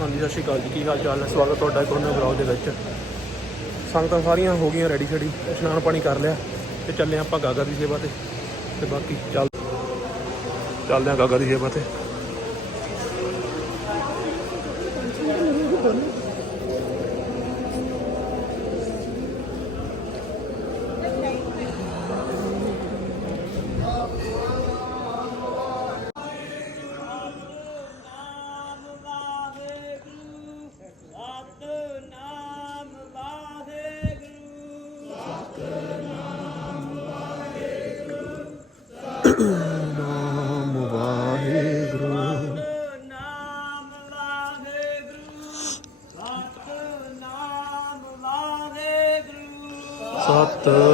ਹਾਂਜੀ ਸਤਿ ਸ਼੍ਰੀ ਅਕਾਲ ਜੀ, ਕੀ ਹਾਲ ਚਾਲ ਹੈ ਸਵਾਗਤ ਤੁਹਾਡਾ ਇੱਕ ਹੋਰ ਨਵੇਂ ਬਲੌਗ ਦੇ ਵਿੱਚ। ਸੰਗਤਾਂ ਸਾਰੀਆਂ ਹੋ ਗਈਆਂ ਰੈਡੀ ਸ਼ੈਡੀ ਇਸ਼ਨਾਨ ਪਾਣੀ ਕਰ ਲਿਆ ਤੇ ਚੱਲੇ ਆਪਾਂ ਗਾਗਾ ਦੀ ਸੇਵਾ ਤੇ ਤੇ ਬਾਕੀ ਚੱਲ ਚੱਲਦੇ ਆ ਗਾਗਾ ਦੀ ਸੇਵਾ ਤੇ। Todo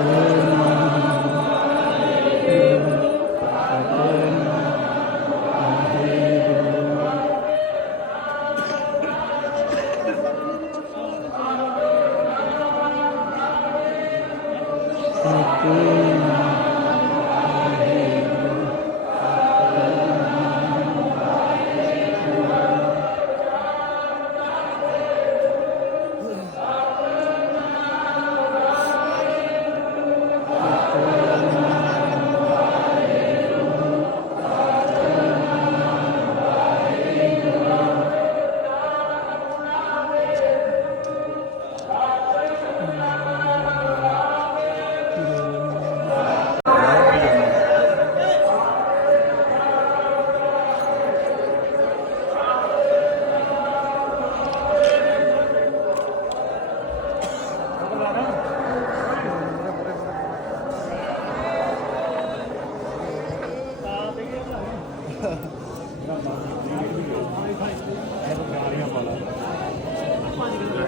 Amen.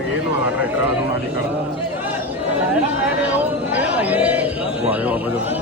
ਇਹ ਲਵਾ ਟਰੈਕਟਰ ਨੂੰ ਨਾਲ ਹੀ ਕਰ ਵਾਹ ਬਾਬਾ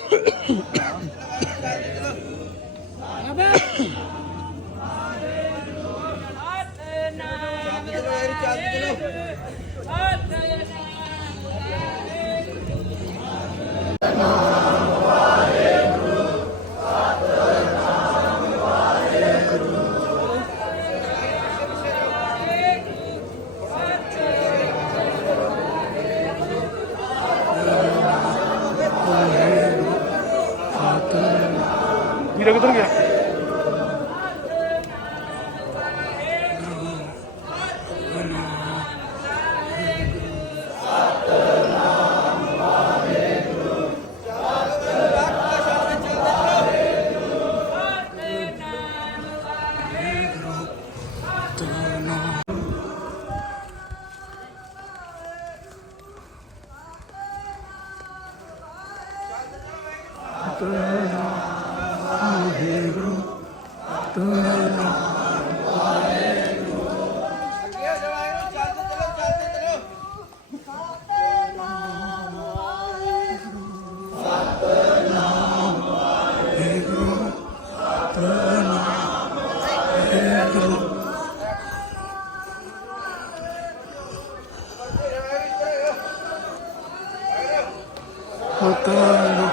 Botando.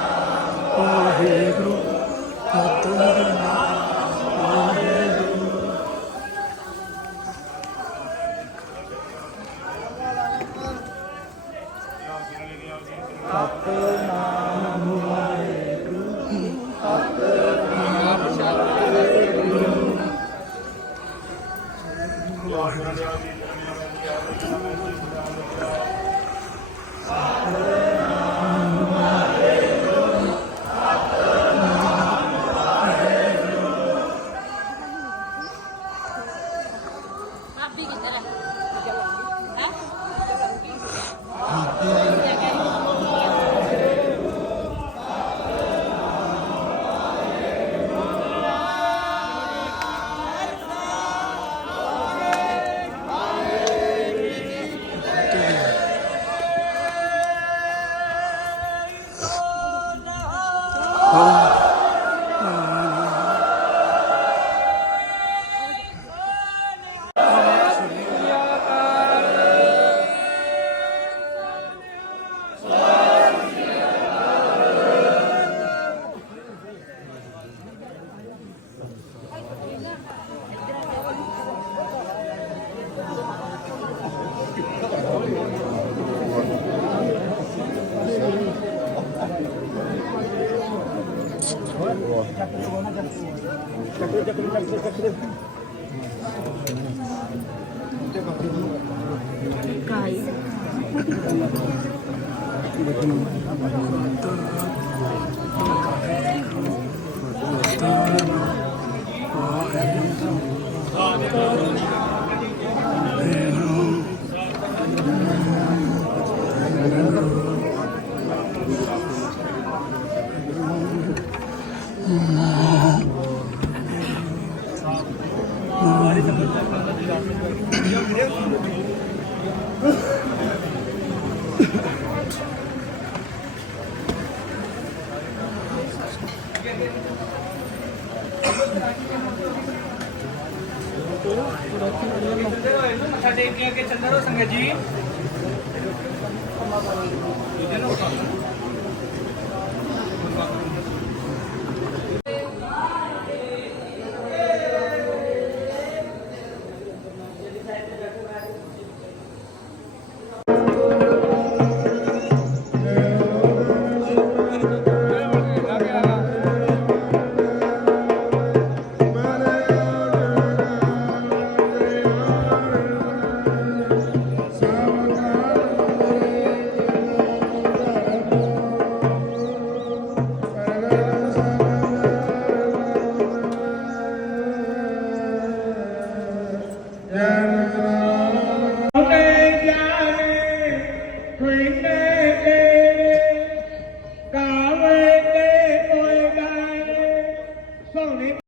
Happy cái ਮੱਥਾ ਟੇਕ ਕੇ ਚੱਲੋ ਸੰਗਤ ਜੀ।